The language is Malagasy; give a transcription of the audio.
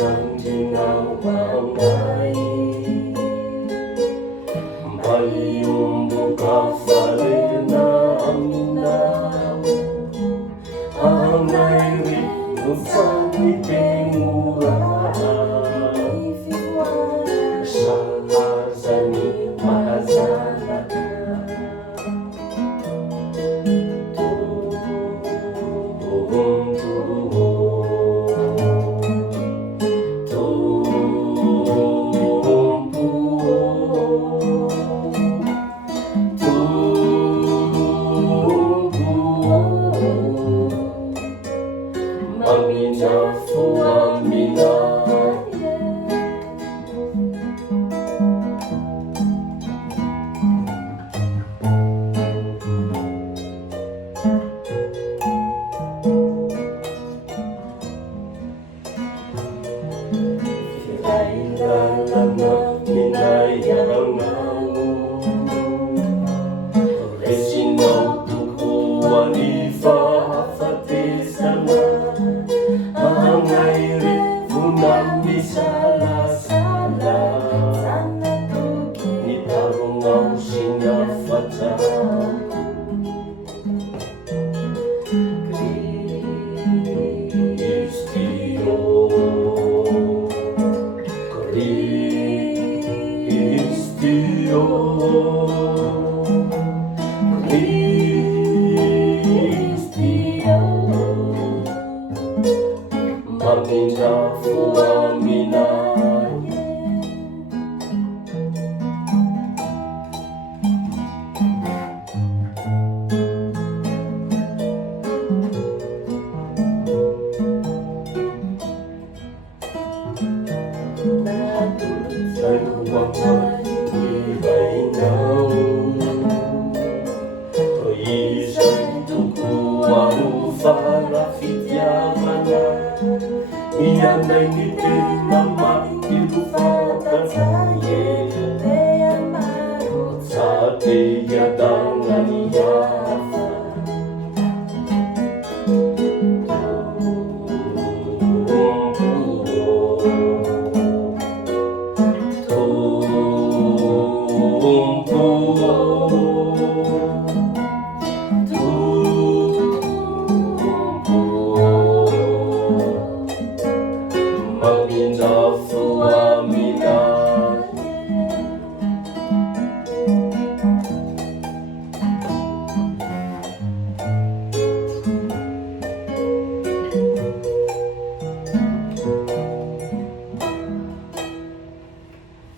sangginaw mamay Mayumbuka falena aminaw Angay rin sa ipinguraan Sa hazani mazana Amina fu amina Kailangan minayang Resino tukuan ifafatisana Angay rin unang misala-sala Nitarong ang sinafata Amina fu amina Ay huwag ibainaw Isa'y tukuan farafitiyamana Iyan ay ngitin naman ilufatan Sa tiyadangan iyafa Amina fu amina